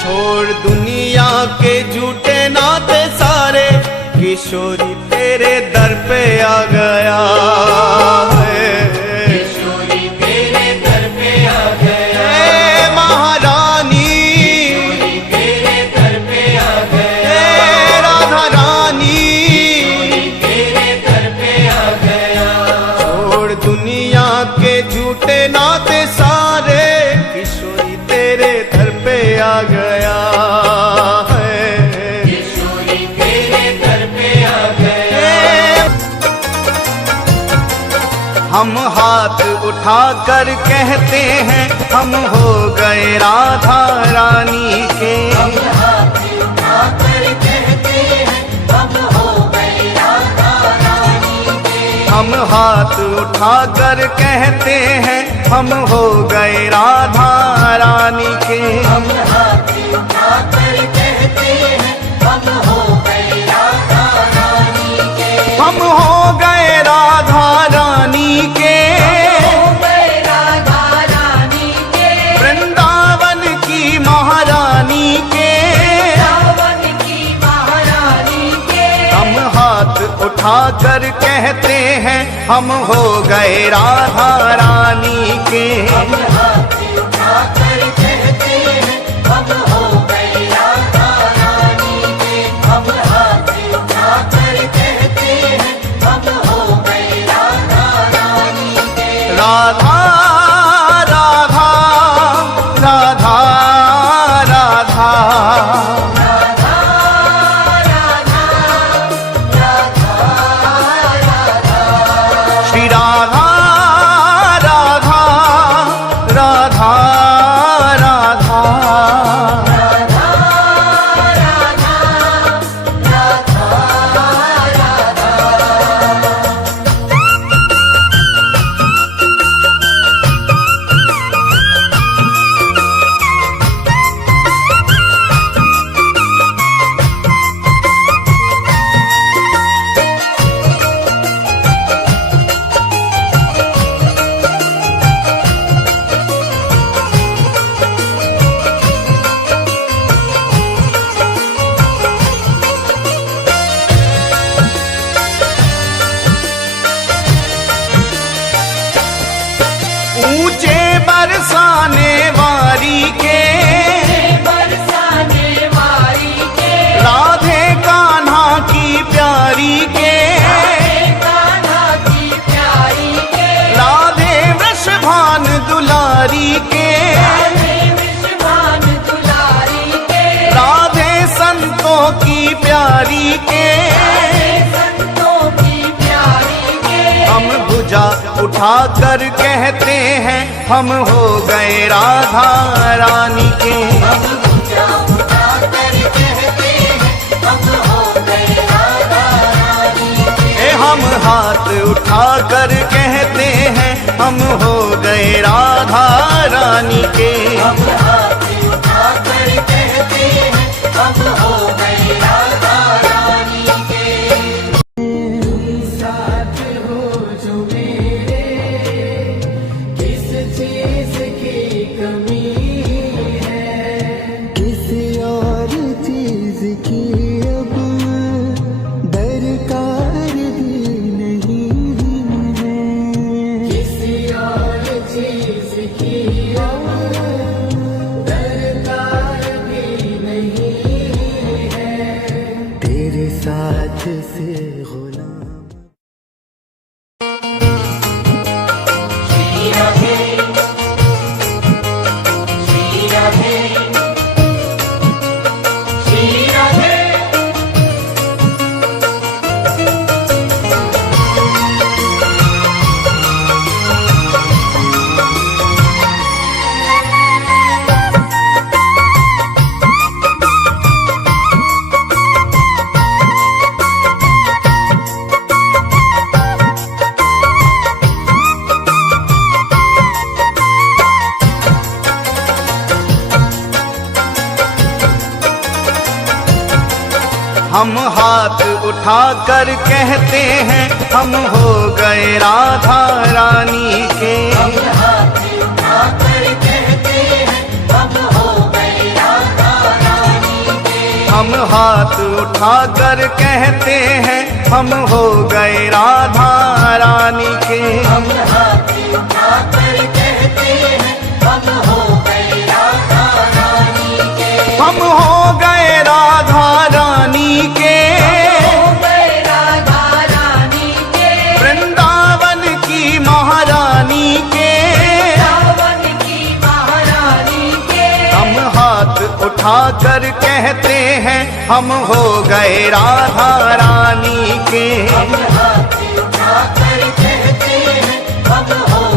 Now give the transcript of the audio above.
छोड़ दुनिया के झूठे नाते सारे, किशोरी तेरे दर पे आ गया है। किशोरी तेरे दर पे आ गया, महारानी तेरे दर पे आ गया, राधा रानी तेरे दर पे आ गया। छोड़ दुनिया के झूठे नाते सारे, किशोरी तेरे दर पे आ गया है। किशोरी तेरे दर पे आ गया। हम हाथ उठा कर कहते हैं, हम हो गए राधा रानी के। हम हाथ उठा कर कहते हैं, हम हो गए राधा रानी के। हम हाथ उठा कर कहते हैं, हम हो गए राधा रानी के। हम हाथ उठा कर कहते हैं, हम हो गए राधा रानी के। हम हो गए राधा रानी के, हो गए राधा रानी के, वृंदावन की महारानी के। रावण की महारानी के। हम हाथ उठा कर कहते हैं, हम हो गए राधा रानी के। हम हाथ उठा कर कहते हैं, हम हो गए राधा रानी के। हम हाथ उठा कर कहते हैं, हम हो गए राधा रानी के। राधा राधा राधा राधा राधा राधा राधा राधा, श्री राधा राधा राधा राधा। ऊंचे बरसाने वारी के, बरसाने वाली के। राधे कान्हा की प्यारी के। कान्हा की प्यारी के। राधे वृषभान दुलारी के। राधे विश्वान दुलारी के। राधे संतों की प्यारी के। राधे संतों की प्यारी के। हम भुजा उठा कर कहते हैं, हम हो गए राधा रानी के। हम पूजा उठा कर कहते हैं, हम हो गए राधा रानी के। हम हाथ उठा कर कहते हैं, हम हो गए राधा रानी के। हम हाथ उठा कर कहते हैं, हम हो गए राधा रानी के। तुम साथ हो जो मेरे, किस चीज की कमी है। किसी और चीज की अब दरकार भी नहीं है। किसी और चीज की अब दरकार भी नहीं है। तेरे साथ से गुलाम। श्री राधे, श्री राधे, श्री राधे। हम हाथ उठा कर कहते हैं, हम हो गए राधा रानी के। हम हाथ उठा कर कहते हैं, हम हो गए राधा हम हाथ उठाकर कहते हैं हम हो गए राधा रानी के। हम हाथ उठाकर कहते हैं हम हो गए राधा रानी के। हम हो गए राधा रानी के, हो गए राधा रानी के। वृंदावन की महारानी के। वृंदावन की महारानी के। हम हाथ उठाकर कहते हैं हम हो गए राधा रानी के। हम हाथ उठाकर कहते हैं हम हो